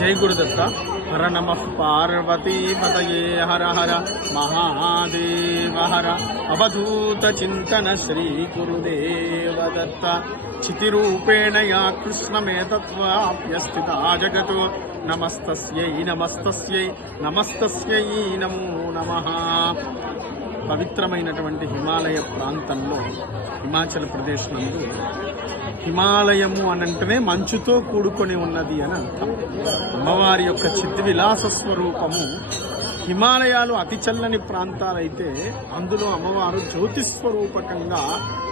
जय गुरुदत्ता। हर नमः पार्वती पतये हर हर महादेव हर। अवधूत चिंतन श्री गुरुदेव दत्त। चितिरूपेण या कृष्णमेतत्वाप्यस्थिता जगतो नमस्तस्यै नमस्तस्यै नमस्तस्यै नमो नमः। పవిత్రమైనటువంటి హిమాలయ ప్రాంతంలో హిమాచల్ ప్రదేశ్ నందు హిమాలయము అనంటేనే మంచుతో కూడుకొని ఉన్నది అని అర్థం. అమ్మవారి యొక్క చిత్తి విలాస స్వరూపము హిమాలయాలు అతి చల్లని ప్రాంతాలైతే అందులో అమ్మవారు జ్యోతిస్వరూపకంగా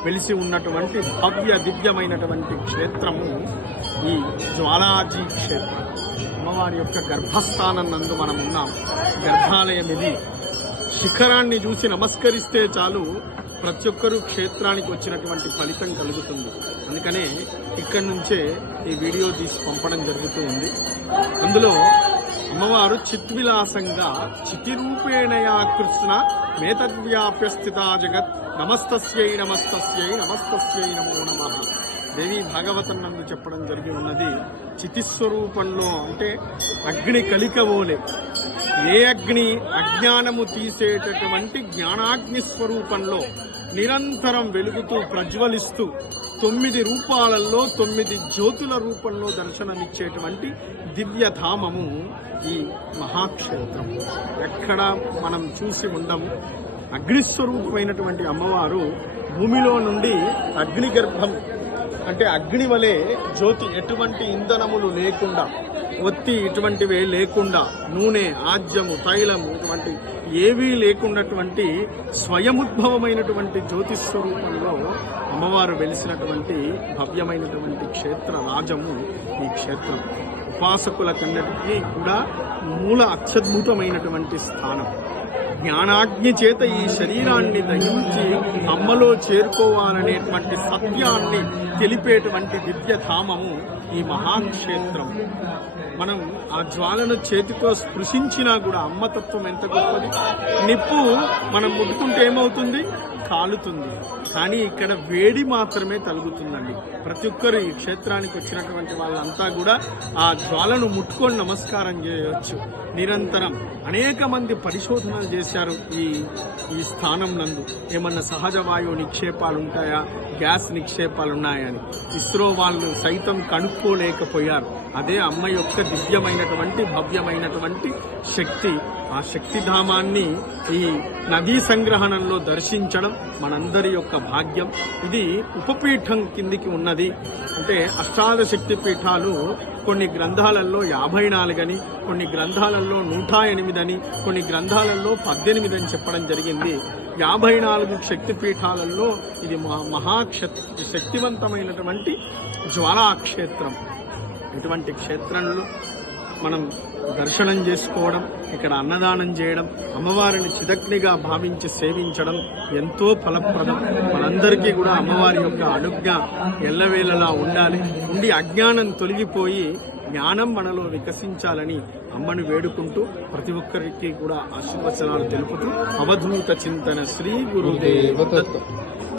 వెలిసి ఉన్నటువంటి భవ్య దివ్యమైనటువంటి క్షేత్రము ఈ జ్వాలాజీ క్షేత్రం. అమ్మవారి యొక్క గర్భస్థానం నందు మనం ఉన్నాం. గర్భాలయం ఇది. శిఖరాన్ని చూసి నమస్కరిస్తే చాలు ప్రతి ఒక్కరూ క్షేత్రానికి వచ్చినటువంటి ఫలితం కలుగుతుంది. అందుకనే ఇక్కడి నుంచే ఈ వీడియో తీసి పంపడం జరుగుతూ ఉంది. అందులో అమ్మవారు చిద్విలాసంగా చితిరూపేణయా కృష్ణ మేతద్వ్యాప్య స్థితా జగత్ నమస్తస్యై నమస్తస్యై నమస్తస్యై నమో నమః. దేవి భాగవతం నందు చెప్పడం జరిగి ఉన్నది. చితిస్వరూపంలో అంటే అగ్ని కలికవోలే. ఏ అగ్ని అజ్ఞానము తీసేటటువంటి జ్ఞానాగ్ని స్వరూపంలో నిరంతరం వెలుగుతూ ప్రజ్వలిస్తూ 9 రూపాలలో 9 జ్యోతుల రూపంలో దర్శనమిచ్చేటువంటి దివ్యధామము ఈ మహాక్షేత్రం. ఎక్కడ మనం చూసి ఉండము. అగ్నిస్వరూపమైనటువంటి అమ్మవారు భూమిలో నుండి అగ్ని గర్భం అంటే అగ్ని వలె జ్యోతి, ఎటువంటి ఇంధనములు లేకుండా, ఒత్తి ఇటువంటివే లేకుండా, నూనె, ఆజ్యము, తైలము ఇటువంటి ఏవీ లేకున్నటువంటి స్వయముద్భవమైనటువంటి జ్యోతిస్వరూపంలో అమ్మవారు వెలిసినటువంటి భవ్యమైనటువంటి క్షేత్ర రాజము ఈ క్షేత్రం. ఉపాసకులకన్నిటికీ కూడా మూల అత్యద్భుతమైనటువంటి స్థానం. జ్ఞానాగ్ని చేత ఈ శరీరాన్ని దహించి అమ్మలో చేరుకోవాలనేటువంటి సత్యాన్ని తెలిపేటువంటి దివ్యధామము ఈ మహాక్షేత్రం. మనం ఆ జ్వాలను చేతితో స్పృశించినా కూడా అమ్మతత్వం ఎంత గొప్పది. నిప్పు మనం ముట్టుకుంటే ఏమవుతుంది? కాలుతుంది. కానీ ఇక్కడ వేడి మాత్రమే తలుగుతుందండి. ప్రతి ఒక్కరు ఈ క్షేత్రానికి వచ్చినటువంటి వాళ్ళంతా కూడా ఆ జ్వాలను ముట్టుకొని నమస్కారం చేయవచ్చు. నిరంతరం అనేక మంది పరిశోధనలు చేశారు ఈ స్థానం నందు. ఏమన్నా సహజ వాయువు నిక్షేపాలు ఉంటాయా, గ్యాస్ నిక్షేపాలు ఉన్నాయని ఇస్రో వాళ్ళు సైతం కనుక్కోలేకపోయారు. అదే అమ్మ యొక్క దివ్యమైనటువంటి భవ్యమైనటువంటి శక్తి. ఆ శక్తిధామాన్ని ఈ నదీ సంగ్రహణంలో దర్శించడం మనందరి యొక్క భాగ్యం. ఇది ఉపపీఠం కిందికి ఉన్నది. అంటే అష్టాదశ శక్తి పీఠాలు కొన్ని గ్రంథాలలో 54 అని, కొన్ని గ్రంథాలలో 108 అని, కొన్ని గ్రంథాలలో 18 అని చెప్పడం జరిగింది. 54 శక్తిపీఠాలలో ఇది శక్తివంతమైనటువంటి జ్వాలాక్షేత్రం. ఇటువంటి క్షేత్రంలో మనం దర్శనం చేసుకోవడం, ఇక్కడ అన్నదానం చేయడం, అమ్మవారిని చిదగ్నిగా భావించి సేవించడం ఎంతో ఫలప్రదం. మనందరికీ కూడా అమ్మవారి యొక్క అనుజ్ఞ ఎల్లవేళలా ఉండి అజ్ఞానం తొలగిపోయి జ్ఞానం మనలో వికసించాలని అమ్మను వేడుకుంటూ ప్రతి ఒక్కరికి కూడా ఆశీర్వచనాలు తెలుపుతూ అవధూత చింతన శ్రీ గురుదేవ దత్త.